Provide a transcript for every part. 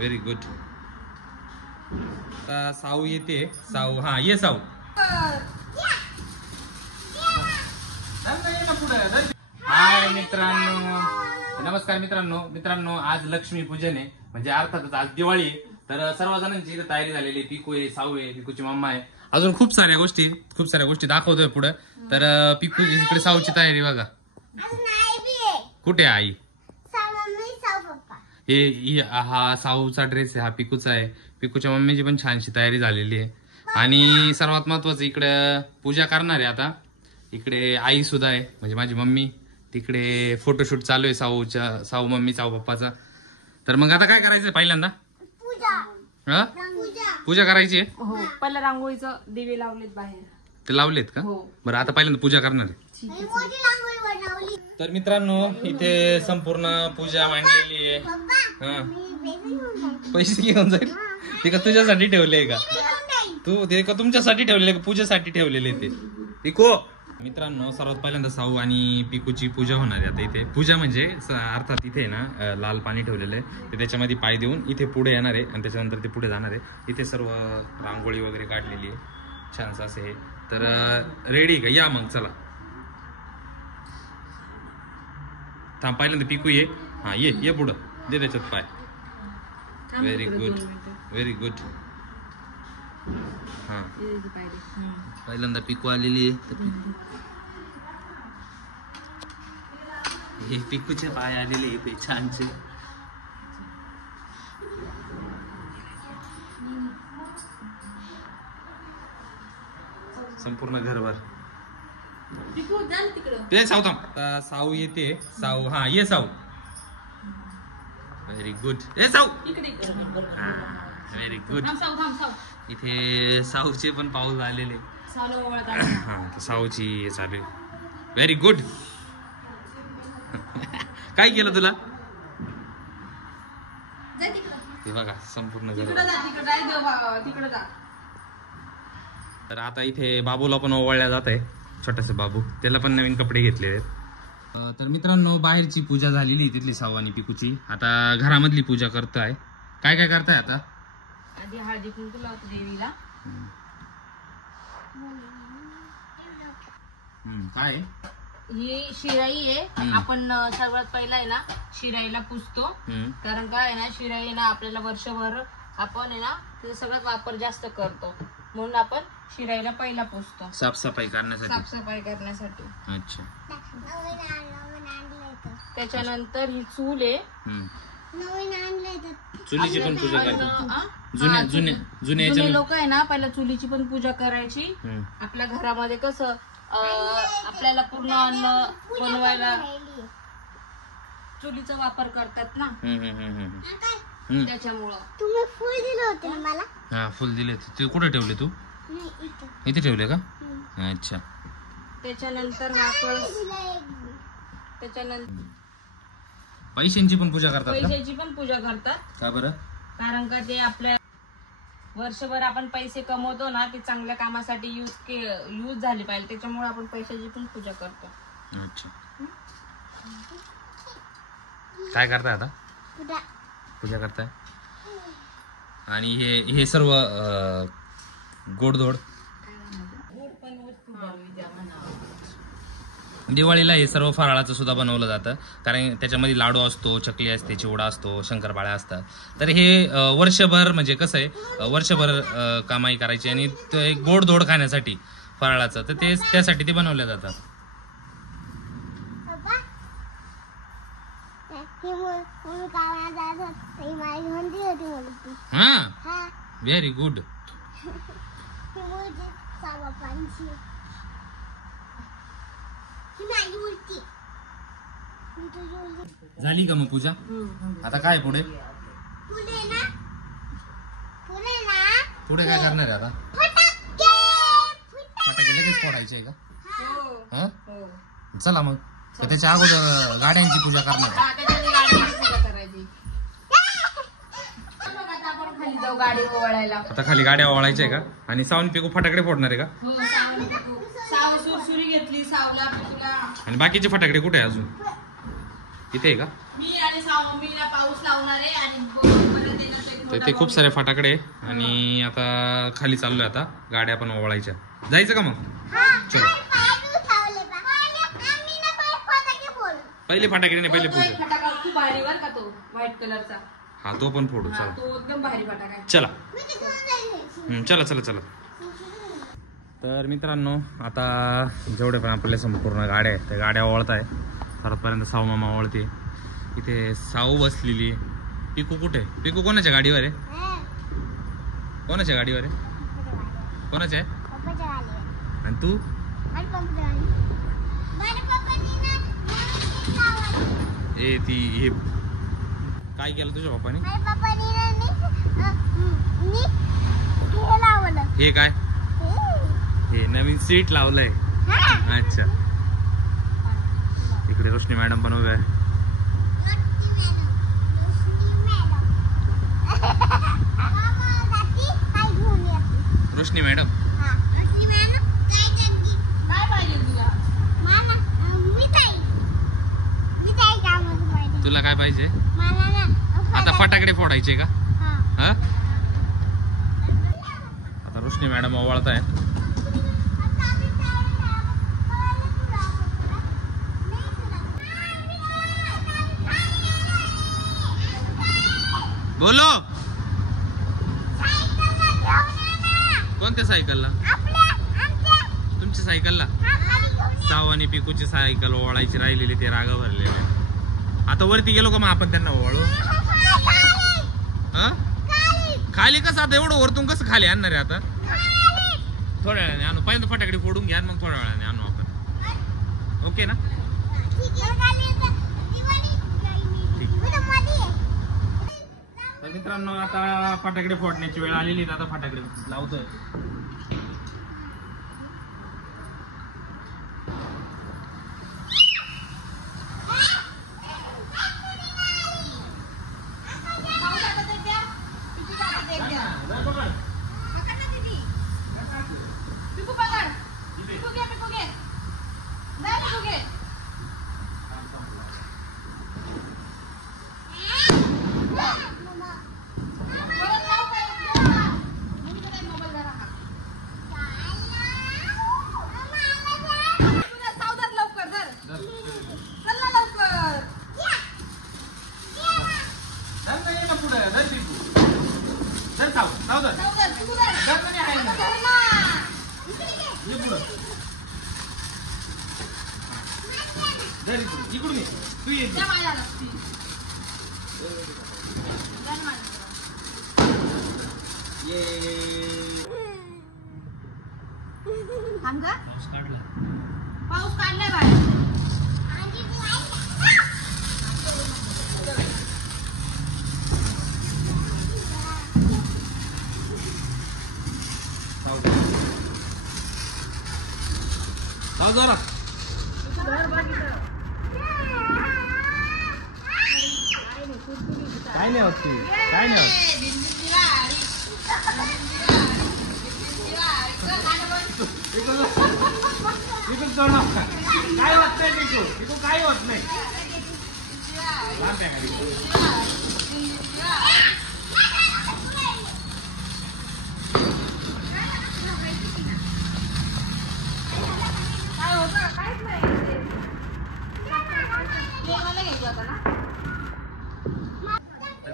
Very good. साऊ येते. साऊ हा ये साऊ. हाय मित्रांनो, नमस्कार मित्रांनो आज लक्ष्मी पूजन आहे, म्हणजे अर्थातच आज दिवाळी आहे. तर सर्व जणांची इथे तयारी झालेली आहे. पिकू आहे, साऊ आहे, पिकूची मम्मा आहे, अजून खूप साऱ्या गोष्टी दाखवतोय पुढे. तर पिकू इकडे साऊची तयारी बघा. कुठे आई? हा साऊचा ड्रेस आहे, हा पिकूचा आहे. पिकूच्या मम्मीची पण छानशी तयारी झालेली आहे. आणि सर्वात महत्वाचं इकडे पूजा करणार आहे आता. इकडे आई सुद्धा आहे, म्हणजे माझी मम्मी. तिकडे फोटोशूट चालू आहे साऊ मम्मी साऊ पप्पाचा. तर मग आता काय करायचंय? पहिल्यांदा पूजा करायची आहे. हो, पहिला रांगोळीचं दिवे लावलेत बाहेर. ते लावलेत का? बरं, आता पहिल्यांदा पूजा करणार आहे. तर मित्रांनो इथे संपूर्ण पूजा मांडलेली आहे. पैसे घेऊन जाईल ते का तुझ्यासाठी ठेवले का? तू ते का तुमच्यासाठी ठेवलेले का पूजेसाठी ठेवलेले ते? पिको मित्रांनो सर्वात पहिल्यांदा साऊ आणि पिकूची पूजा होणार आहे आता. इथे पूजा म्हणजे अर्थात इथे ना लाल पाणी ठेवलेलं आहे, ते त्याच्यामध्ये पाय देऊन इथे पुढे येणार आहे आणि त्याच्यानंतर ते पुढे जाणार आहे. इथे सर्व रांगोळी वगैरे काढलेली आहे छानसं असे हे. तर रेडी का? या मग चला. थांब, पहिल्यांदा पिकू ये. हा ये पुढं दे त्याच्यात पाय. Very good. हा पहिल्यांदा पिकू आलेली आहे. हे पिकूचे पाय आलेले इथे छानचे. संपूर्ण घरभर साऊ थांब. साऊ येते. साऊ हा ये साऊ. Very good. ए साऊ व्हेरी गुड. इथे साऊचे पण पाऊस आलेले. हा साऊची चालू. Very good. काय केलं तुला? हे बघा संपूर्ण घर. तर आता इथे बाबूला पण ओवाळल्या जात आहे. छोटासा बाबू, त्याला पण नवीन कपडे घेतले आहेत. तर मित्रांनो बाहेरची पूजा झालेली तिथली साऊ आणि पिकूची. आता घरामधली पूजा करताय. काय काय करताय आता? आधी हळदी कुंकू लावतो देवीला. काय ही शिराई आहे. आपण सर्वात पहिला आहे ना शिराईला पुजतो. कारण काय आहे ना, शिराई ना आपल्याला वर्षभर आपण आहे ना त्याचा सगळ्यात वापर जास्त करतो, म्हणून आपण शिराईला पहिला पुजतो साफसफाई करण्यासाठी. अच्छा. त्याच्यानंतर ही चूल आहे. चुलीची पण पूजा करतात जुने लोक आहे ना, पहिला चुलीची पण पूजा करायची. आपल्या घरामध्ये कसं आपल्याला पूर्ण अन्न बनवायला चुलीचा वापर करतात ना, त्याच्यामुळं. तुम्ही फुल दिले होते मला. हा फुल दिले. ते कुठे ठेवले तू? इथे ठेवले का? अच्छा. त्याच्यानंतर हा कळस. त्याच्यानंतर पैशांची पण पूजा करतात. पैशाची पण पूजा करतात. का बरं? कारण का ते आपल्या वर्षभर आपण पैसे कमवतो ना, ते चांगल्या कामासाठी यूज झाले पाहिजे, त्याच्यामुळे आपण पैशाची पण पूजा करतो. अच्छा. काय करताय आता? पूजा करताय. आणि हे सर्व गोडधोड दिवाळीला हे सर्व फराळाचं सुद्धा बनवलं जातं. कारण त्याच्यामध्ये लाडू असतो, चकली असते, चिवडा असतो, शंकरपाळ्या असतात. तर हे वर्षभर म्हणजे कसं आहे, वर्षभर कमाई करायची आणि ते गोडधोड खाण्यासाठी फराळाचं, तर ते त्यासाठी ते बनवल्या जातात. हा व्हेरी गुड. झाली का मग पूजा? आता काय पुढे? पुढे काय करणार आहे आता? फटाके लगेच फोडायचे आहे का? चला मग त्याच्या अगोदर गाड्यांची पूजा करणार आहे. आता खाली गाड्या ओवाळायच्या आहे का? आणि सावनी पिकू फटाकडे फोडणार आहे का? आणि बाकीचे फटाकडे कुठे आहे अजून? इथे आहे का? मी आणि पाऊस लावणार आहे आणि तर ते खूप सारे फटाकडे आणि आता खाली चाललोय आता गाड्या पण ओवळायच्या. जायचं का मग? चल. पहिले फटाकडे नाही, पहिले तो एक पूजा. फटाका खूप भारी बर का तो व्हाईट कलरचा. हा तो पण फोडू. हा, चला तो एकदम भारी फटाका आहे. चला. चला चला चला. तर मित्रांनो आता जेवढे पण आपल्या संपूर्ण गाड्या आहेत त्या गाड्या ओवळत आहे. परतपर्यंत साऊ मामा ओवळते. इथे साऊ बसलेली. पिकू कुठे? पिकू कोणाच्या गाडीवर आहे? कोणाच्या गाडीवर आहे? कोणाच्या आहे? आणि तू? ए ती हे काय केलं तुझ्या पप्पाने? हे काय? हे नवीन सीट लावलंय. अच्छा. इकडे रोशनी मॅडम पण उभ्या आहे. रोशनी मॅडम काय पाहिजे तुला? तुला काय पाहिजे? आता फटाकडे फोडायचे का? हा आता रोशनी मॅडम ओवाळत आहे. बोलो. कोणत्या सायकलला? तुमच्या सायकलला? साव आणि पिकूची सायकल ओवाळायची राहिलेली ते राग भरलेले. आता वरती गेलो का मग आपण त्यांना ओवाळू? खाली कसं आता एवढं वरतून कसं खाली आणणार आहे? आता थोड्या वेळाने आणू. पहिल्यांदा फटाकडे फोडून घ्या मग थोड्या वेळाने आणू आपण. ओके ना? तर मित्रांनो आता फटाकडे फोडण्याची वेळ आलेली. आता फटाकडे लावतोय. इकडून ये. तू ये. पाऊस काढलाय बाहेर. जरा काय नाही होत. काय नाही होत. काय होत नाही टिकू. टिकू काय होत नाही.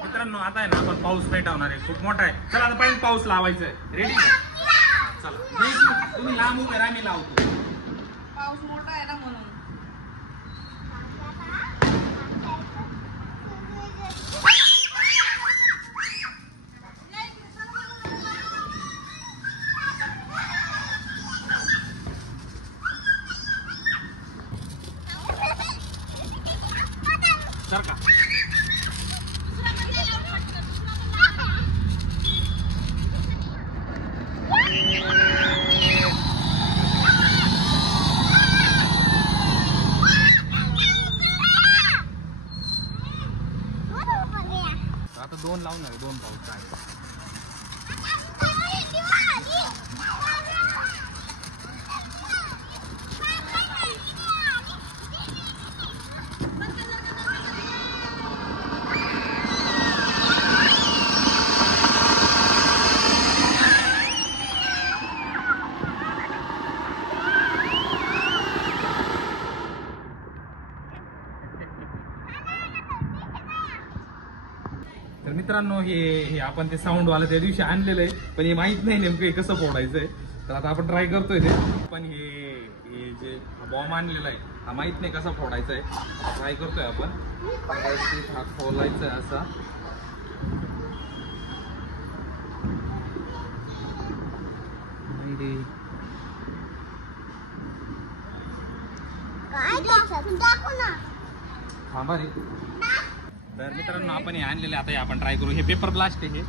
मित्रांनो आता आहे ना आपण पाऊस पेटवणार आहे. खूप मोठा आहे. चला आता पहिले पाऊस लावायचा आहे. रेडी? चला तुम्ही लांब उभे राहा, मी लावतो. पाऊस मोठा आहे ना म्हणून. सर का आता दोन लावणार आहे. दोन पाऊस काय मित्रांनो हे आपण ते साऊंड वाला त्या दिवशी आणलेलं आहे, पण हे माहित नाही नेमकं हे कसं फोडायचंय. तर आता आपण ट्राय करतोय ते. पण हे जे बॉम्ब आणलेला आहे हा माहित नाही कसा फोडायचा आहे. ट्राय करतोय आपण. हा खोलायचा आहे असा. थांबा रे. तर मित्रांनो आपण हे आणलेले आता हे आपण ट्राय करू. हे पेपर ब्लास्ट आहे हे.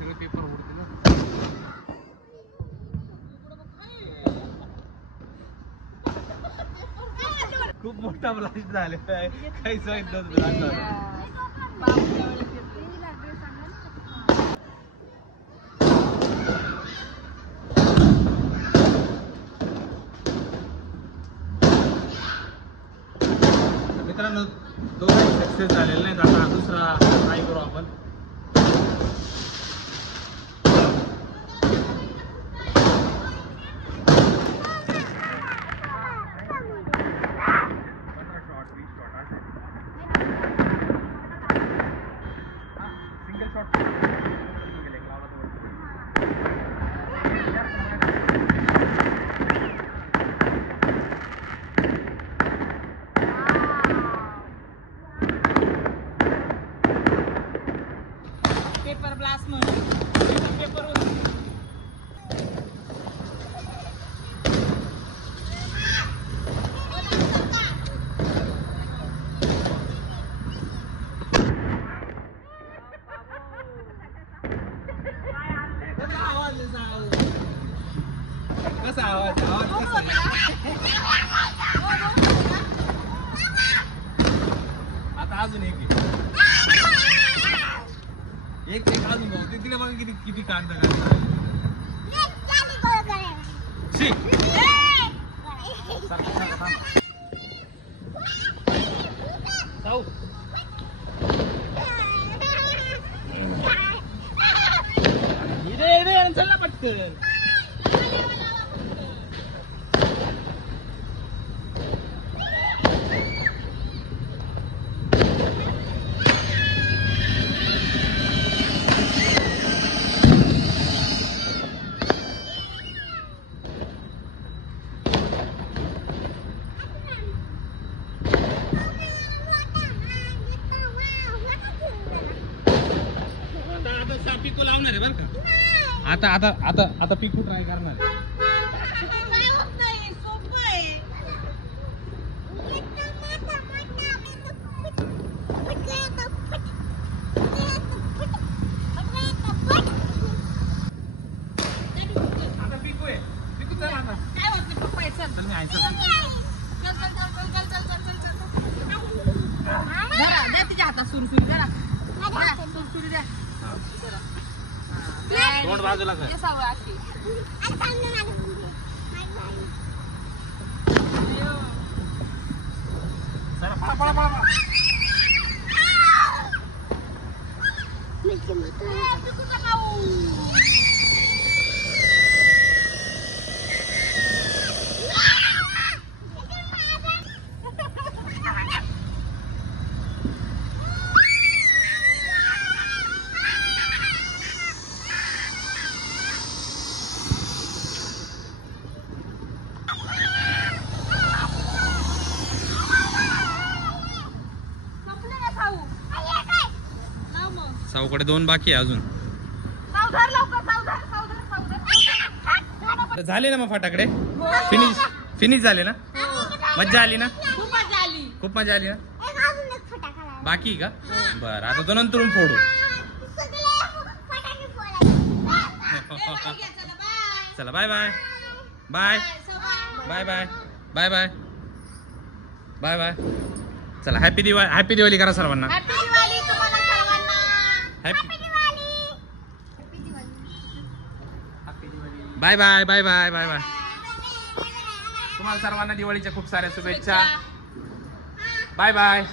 सगळे पेपर उडते ना. खूप मोठा ब्लास्ट झालेला आहे. काहीच माहित नव्हतं ब्लास्ट झालं. मित्रांनो दोघांही सक्सेस झालेले नाहीत. आता दुसरा ट्राय करू आपण. पेपर ब्लास्ट म्हणून पेपर कसा आवाज आता अजून एक अजून भाऊ तिला बघा किती किती कांदा चल ना पटकन. पिकू लावणार आहे बरं का. आता आता आता आता पिकू ट्राय करणार आहे. आता पिकू आहे. पिकू चल आता. चल मी आयचं. तिच्या हातात सुरसुरी जरा सुरसुरी द्या. तोंड बाजूला कर. चला पळा पळा पळा. साऊकडे 2 बाकी आहे अजून. झाले ना मग फटाकडे. फिनिश झाले ना. मज्जा आली ना. खूप मजा आली ना. बाकी का बर आता तो नंतर फोडू. चला bye bye bye bye bye bye bye bye bye. चला हॅपी दिवाळी करा सर्वांना. Happy bye bye bye bye bye bye. तुम्हाला सर्वांना दिवाळीच्या खूप साऱ्या शुभेच्छा. Bye bye.